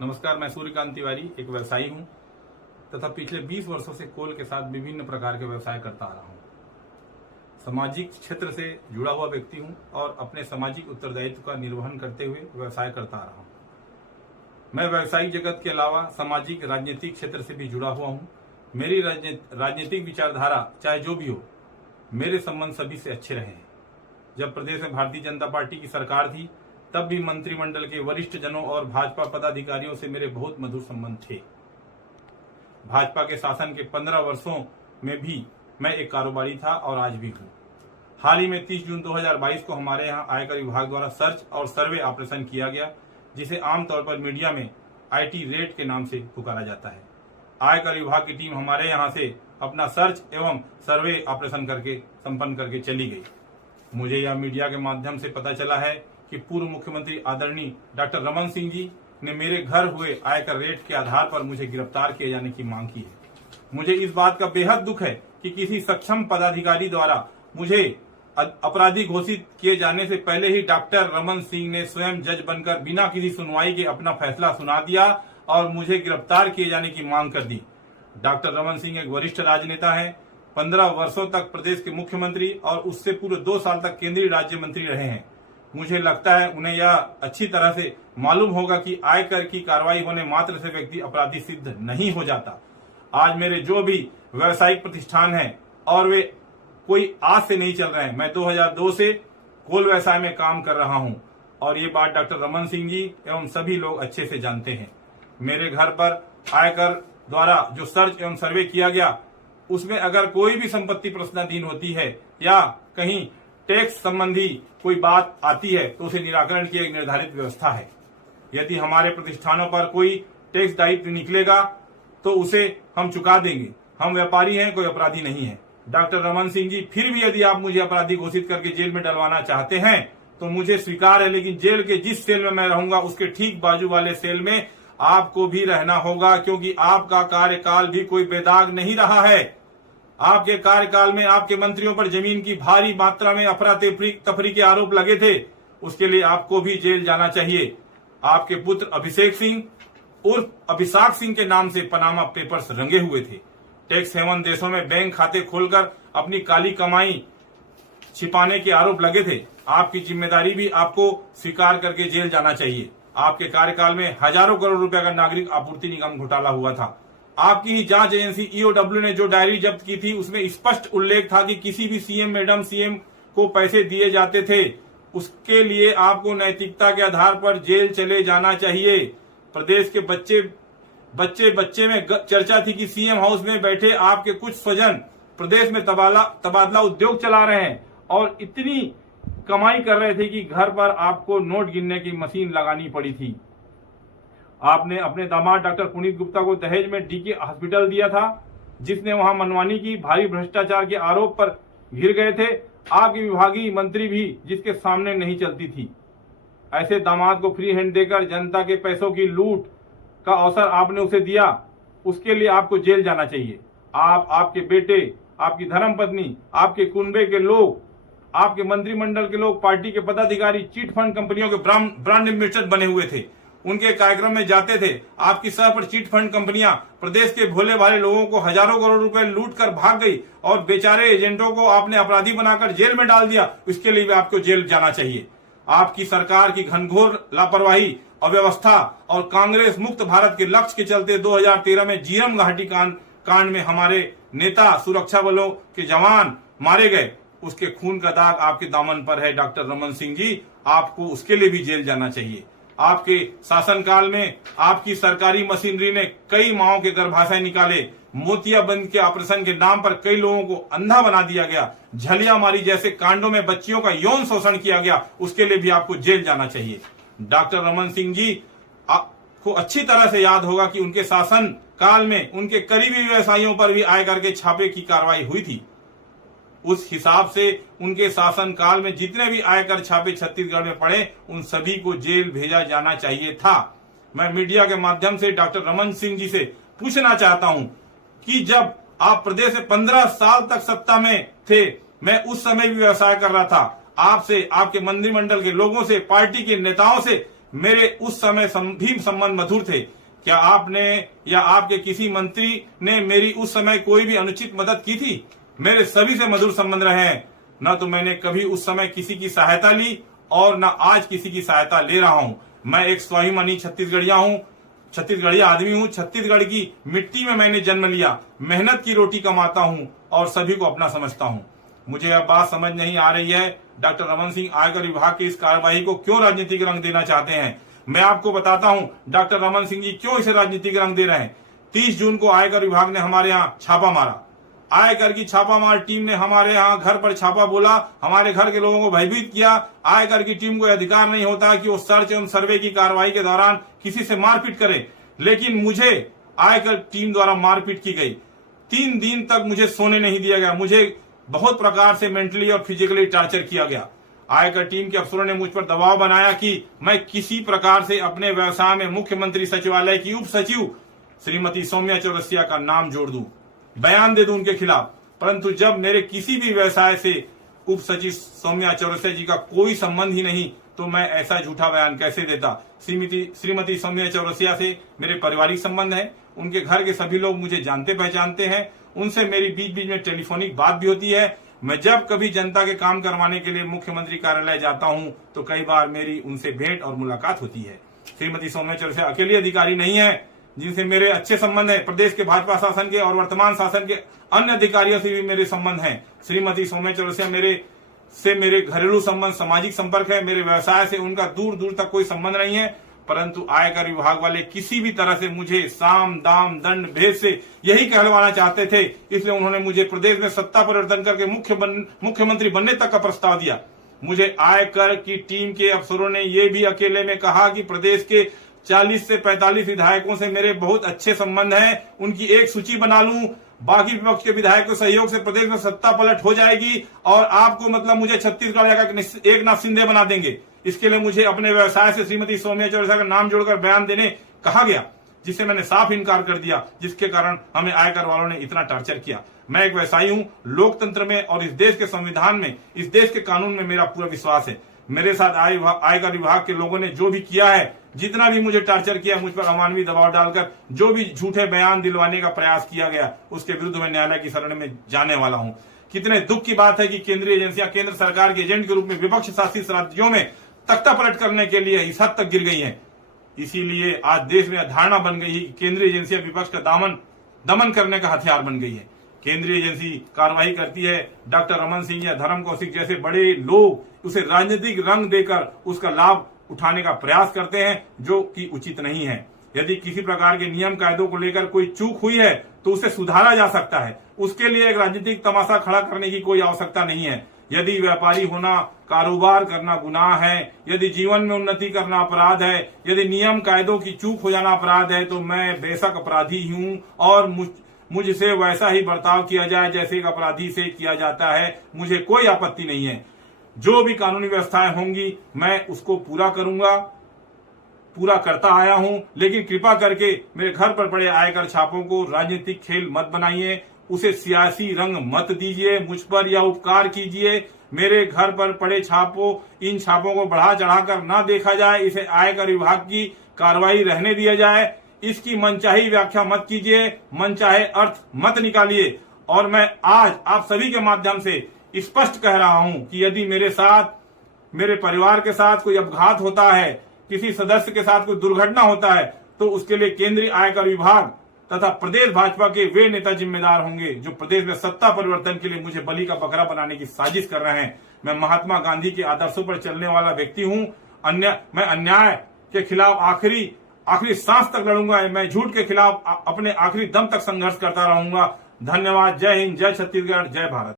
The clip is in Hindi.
नमस्कार, मैं सूर्यकांत तिवारी एक व्यवसायी हूं तथा पिछले 20 वर्षों से कोल के साथ विभिन्न प्रकार के व्यवसाय करता आ रहा हूं। सामाजिक क्षेत्र से जुड़ा हुआ व्यक्ति हूं और अपने सामाजिक उत्तरदायित्व का निर्वहन करते हुए व्यवसाय करता आ रहा हूं। मैं व्यवसायिक जगत के अलावा सामाजिक राजनीतिक क्षेत्र से भी जुड़ा हुआ हूं। मेरी राजनीतिक विचारधारा चाहे जो भी हो, मेरे संबंध सभी से अच्छे रहे हैं। जब प्रदेश में भारतीय जनता पार्टी की सरकार थी तब भी मंत्रिमंडल के वरिष्ठ जनों और भाजपा पदाधिकारियों से मेरे बहुत मधुर संबंध थे। भाजपा के शासन के 15 वर्षों में भी मैं एक कारोबारी था और आज भी हूं। हाल ही में 30 जून 2022 को हमारे यहां आयकर विभाग द्वारा सर्च और सर्वे ऑपरेशन किया गया, जिसे आमतौर पर मीडिया में IT रेड के नाम से पुकारा जाता है। आयकर विभाग की टीम हमारे यहां से अपना सर्च एवं सर्वे ऑपरेशन संपन्न करके चली गई। मुझे यह मीडिया के माध्यम से पता चला है कि पूर्व मुख्यमंत्री आदरणीय डॉक्टर रमन सिंह जी ने मेरे घर हुए आयकर रेड के आधार पर मुझे गिरफ्तार किए जाने की मांग की है। मुझे इस बात का बेहद दुख है कि किसी सक्षम पदाधिकारी द्वारा मुझे अपराधी घोषित किए जाने से पहले ही डॉक्टर रमन सिंह ने स्वयं जज बनकर बिना किसी सुनवाई के अपना फैसला सुना दिया और मुझे गिरफ्तार किए जाने की मांग कर दी। डॉक्टर रमन सिंह एक वरिष्ठ राजनेता है। 15 वर्षों तक प्रदेश के मुख्यमंत्री और उससे पूरे 2 साल तक केंद्रीय राज्य मंत्री रहे हैं। मुझे लगता है उन्हें यह अच्छी तरह से मालूम होगा कि आयकर की कार्रवाई होने मात्र से व्यक्ति अपराधी सिद्ध नहीं हो जाता। आज मेरे जो भी व्यावसायिक प्रतिष्ठान हैं और वे कोई आज से नहीं चल रहे हैं। मैं 2002 से कोल व्यवसाय में काम कर रहा हूं और ये बात डॉक्टर रमन सिंह जी एवं सभी लोग अच्छे से जानते हैं। मेरे घर पर आयकर द्वारा जो सर्च एवं सर्वे किया गया, उसमें अगर कोई भी संपत्ति प्रश्नाधीन होती है या कहीं टैक्स संबंधी कोई बात आती है तो उसे निराकरण की एक निर्धारित व्यवस्था है। यदि हमारे प्रतिष्ठानों पर कोई टैक्स दायित्व निकलेगा तो उसे हम चुका देंगे। हम व्यापारी हैं, कोई अपराधी नहीं है। डॉक्टर रमन सिंह जी, फिर भी यदि आप मुझे अपराधी घोषित करके जेल में डलवाना चाहते हैं तो मुझे स्वीकार है, लेकिन जेल के जिस सेल में मैं रहूंगा उसके ठीक बाजू वाले सेल में आपको भी रहना होगा, क्योंकि आपका कार्यकाल भी कोई बेदाग नहीं रहा है। आपके कार्यकाल में आपके मंत्रियों पर जमीन की भारी मात्रा में अफरा तफरी के आरोप लगे थे। उसके लिए आपको भी जेल जाना चाहिए। आपके पुत्र अभिषेक सिंह उर्फ अभिषाक सिंह के नाम से पनामा पेपर्स रंगे हुए थे। टैक्स हेवन देशों में बैंक खाते खोलकर अपनी काली कमाई छिपाने के आरोप लगे थे। आपकी जिम्मेदारी भी आपको स्वीकार करके जेल जाना चाहिए। आपके कार्यकाल में हजारों करोड़ रुपए का नागरिक आपूर्ति निगम घोटाला हुआ था। आपकी ही जांच एजेंसी EOW ने जो डायरी जब्त की थी उसमें स्पष्ट उल्लेख था कि किसी भी सीएम, मैडम सीएम को पैसे दिए जाते थे। उसके लिए आपको नैतिकता के आधार पर जेल चले जाना चाहिए। प्रदेश के बच्चे में चर्चा थी कि सीएम हाउस में बैठे आपके कुछ स्वजन प्रदेश में तबादला उद्योग चला रहे हैं और इतनी कमाई कर रहे थे कि घर पर आपको नोट गिनने की मशीन लगानी पड़ी थी। आपने अपने दामाद डॉक्टर पुनीत गुप्ता को दहेज में DK हॉस्पिटल दिया था, जिसने वहां मनमानी की भारी भ्रष्टाचार के आरोप पर घिर गए थे। आपकी विभागीय मंत्री भी जिसके सामने नहीं चलती थी। ऐसे दामाद को फ्री हैंड देकर जनता के पैसों की लूट का अवसर आपने उसे दिया। उसके लिए आपको जेल जाना चाहिए। आप, आपके बेटे, आपकी धर्मपत्नी, आपके कुनबे के लोग, आपके मंत्रिमंडल के लोग, पार्टी के पदाधिकारी चिट फंड कंपनियों के ब्रांड एम्बेसडर बने हुए थे। उनके कार्यक्रम में जाते थे। आपकी सह पर चिट फंड कंपनियां प्रदेश के भोले भाले लोगों को हजारों करोड़ रुपए लूट कर भाग गई और बेचारे एजेंटों को आपने अपराधी बनाकर जेल में डाल दिया। इसके लिए भी आपको जेल जाना चाहिए। आपकी सरकार की घनघोर लापरवाही, अव्यवस्था और कांग्रेस मुक्त भारत के लक्ष्य के चलते 2013 में जीरम घाटी कांड में हमारे नेता, सुरक्षा बलों के जवान मारे गए। उसके खून का दाग आपके दामन पर है। डॉक्टर रमन सिंह जी, आपको उसके लिए भी जेल जाना चाहिए। आपके शासनकाल में आपकी सरकारी मशीनरी ने कई माओं के गर्भाशय निकाले। मोतियाबंद के ऑपरेशन के नाम पर कई लोगों को अंधा बना दिया गया। झलियामारी जैसे कांडों में बच्चियों का यौन शोषण किया गया। उसके लिए भी आपको जेल जाना चाहिए। डॉक्टर रमन सिंह जी, आपको अच्छी तरह से याद होगा कि उनके शासन काल में उनके करीबी व्यवसायियों पर भी आयकर के छापे की कार्रवाई हुई थी। उस हिसाब से उनके शासन काल में जितने भी आयकर छापे छत्तीसगढ़ में पड़े, उन सभी को जेल भेजा जाना चाहिए था। मैं मीडिया के माध्यम से डॉक्टर रमन सिंह जी से पूछना चाहता हूं कि जब आप प्रदेश में 15 साल तक सत्ता में थे, मैं उस समय भी व्यवसाय कर रहा था। आपसे, आपके मंत्रिमंडल के लोगों से, पार्टी के नेताओं से मेरे उस समय भी संबंध मधुर थे? क्या आपने या आपके किसी मंत्री ने मेरी उस समय कोई भी अनुचित मदद की थी? मेरे सभी से मधुर संबंध रहे हैं। न तो मैंने कभी उस समय किसी की सहायता ली और न आज किसी की सहायता ले रहा हूं। मैं एक स्वाभिमानी छत्तीसगढ़िया आदमी हूं। छत्तीसगढ़ की मिट्टी में मैंने जन्म लिया, मेहनत की रोटी कमाता हूं और सभी को अपना समझता हूं। मुझे यह बात समझ नहीं आ रही है, डॉक्टर रमन सिंह आयकर विभाग की इस कार्रवाई को क्यों राजनीतिक रंग देना चाहते हैं। मैं आपको बताता हूं डॉक्टर रमन सिंह जी क्यों इसे राजनीतिक रंग दे रहे हैं। 30 जून को आयकर विभाग ने हमारे यहाँ छापा मारा। आयकर की छापामार टीम ने हमारे यहाँ घर पर छापा बोला, हमारे घर के लोगों को भयभीत किया। आयकर की टीम को अधिकार नहीं होता कि वो सर्च एवं सर्वे की कार्रवाई के दौरान किसी से मारपीट करे, लेकिन मुझे आयकर टीम द्वारा मारपीट की गई। 3 दिन तक मुझे सोने नहीं दिया गया। मुझे बहुत प्रकार से मेंटली और फिजिकली टॉर्चर किया गया। आयकर टीम के अफसरों ने मुझ पर दबाव बनाया कि मैं किसी प्रकार से अपने व्यवसाय में मुख्यमंत्री सचिवालय की उप सचिव श्रीमती सौम्या चौरसिया का नाम जोड़ दूं, बयान दे दूं उनके खिलाफ। परंतु जब मेरे किसी भी व्यवसाय से उप सचिव सौम्या चौरसिया जी का कोई संबंध ही नहीं, तो मैं ऐसा झूठा बयान कैसे देता। श्रीमती सौम्या चौरसिया से मेरे पारिवारिक संबंध है। उनके घर के सभी लोग मुझे जानते पहचानते हैं। उनसे मेरी बीच बीच में टेलीफोनिक बात भी होती है। मैं जब कभी जनता के काम करवाने के लिए मुख्यमंत्री कार्यालय जाता हूं तो कई बार मेरी उनसे भेंट और मुलाकात होती है। श्रीमती सौम्या चौरसिया अकेली अधिकारी नहीं है जिनसे मेरे अच्छे संबंध है। प्रदेश के भाजपा शासन के और वर्तमान शासन के अन्य अधिकारियों से भी मेरे संबंध हैं। श्रीमती सौम्या चौरसिया मेरे घरेलू संबंध, सामाजिक संपर्क है। मेरे व्यवसाय से उनका दूर दूर तक कोई संबंध नहीं है। परंतु आयकर विभाग वाले किसी भी तरह से मुझे साम दाम दंड भेद से यही कहलवाना चाहते थे। इसलिए उन्होंने मुझे प्रदेश में सत्ता परिवर्तन करके मुख्यमंत्री बनने तक का प्रस्ताव दिया। मुझे आयकर की टीम के अफसरों ने यह भी अकेले में कहा कि प्रदेश के 40 से 45 विधायकों से मेरे बहुत अच्छे संबंध हैं, उनकी एक सूची बना लूं। बाकी विपक्ष के विधायकों के सहयोग से प्रदेश में सत्ता पलट हो जाएगी और आपको मतलब मुझे छत्तीसगढ़ का एक नाथ शिंदे बना देंगे। इसके लिए मुझे अपने व्यवसाय से श्रीमती सौम्या चौरसिया का नाम जोड़कर बयान देने कहा गया, जिससे मैंने साफ इनकार कर दिया, जिसके कारण हमें आयकर वालों ने इतना टॉर्चर किया। मैं एक व्यवसायी हूं। लोकतंत्र में और इस देश के संविधान में, इस देश के कानून में मेरा पूरा विश्वास है। मेरे साथ आयकर विभाग के लोगों ने जो भी किया है, जितना भी मुझे टॉर्चर किया, मुझ पर अमानवीय दबाव डालकर जो भी झूठे बयान दिलवाने का प्रयास किया गया, उसके विरुद्ध मैं न्यायालय की शरण में जाने वाला हूं। कितने दुख की बात है कि केंद्रीय एजेंसियां केंद्र सरकार के एजेंट के रूप में विपक्ष शासित राज्यों में तख्ता पलट करने के लिए इस हद तक गिर गई हैं। इसीलिए आज देश में धारणा बन गई है कि केंद्रीय एजेंसियां विपक्ष का दमन करने का हथियार बन गई है। केंद्रीय एजेंसी कार्रवाई करती है, डॉक्टर रमन सिंह या धर्म कौशिक जैसे बड़े लोग उसे राजनीतिक रंग देकर उसका लाभ उठाने का प्रयास करते हैं, जो कि उचित नहीं है। यदि किसी प्रकार के नियम कायदों को लेकर कोई चूक हुई है तो उसे सुधारा जा सकता है। उसके लिए एक राजनीतिक तमाशा खड़ा करने की कोई आवश्यकता नहीं है। यदि व्यापारी होना, कारोबार करना गुनाह है, यदि जीवन में उन्नति करना अपराध है, यदि नियम कायदों की चूक हो जाना अपराध है, तो मैं बेशक अपराधी हूं और मुझसे वैसा ही बर्ताव किया जाए जैसे एक अपराधी से किया जाता है। मुझे कोई आपत्ति नहीं है। जो भी कानूनी व्यवस्थाएं होंगी मैं उसको पूरा करूंगा, पूरा करता आया हूं। लेकिन कृपा करके मेरे घर पर पड़े आयकर छापों को राजनीतिक खेल मत बनाइए, उसे सियासी रंग मत दीजिए मुझ पर, या उपकार कीजिए। मेरे घर पर पड़े इन छापों को बढ़ा चढ़ाकर ना देखा जाए। इसे आयकर विभाग की कार्रवाई रहने दिया जाए। इसकी मनचाही व्याख्या मत कीजिए, मनचाहे अर्थ मत निकालिए। और मैं आज आप सभी के माध्यम से स्पष्ट कह रहा हूं कि यदि मेरे साथ, मेरे परिवार के साथ कोई अपघात होता है, किसी सदस्य के साथ कोई दुर्घटना होता है, तो उसके लिए केंद्रीय आयकर विभाग तथा प्रदेश भाजपा के वे नेता जिम्मेदार होंगे जो प्रदेश में सत्ता परिवर्तन के लिए मुझे बलि का बकरा बनाने की साजिश कर रहे हैं। मैं महात्मा गांधी के आदर्शों पर चलने वाला व्यक्ति हूं। मैं अन्याय के खिलाफ आखिरी सांस तक लड़ूंगा। मैं झूठ के खिलाफ अपने आखिरी दम तक संघर्ष करता रहूंगा। धन्यवाद। जय हिंद, जय छत्तीसगढ़, जय भारत।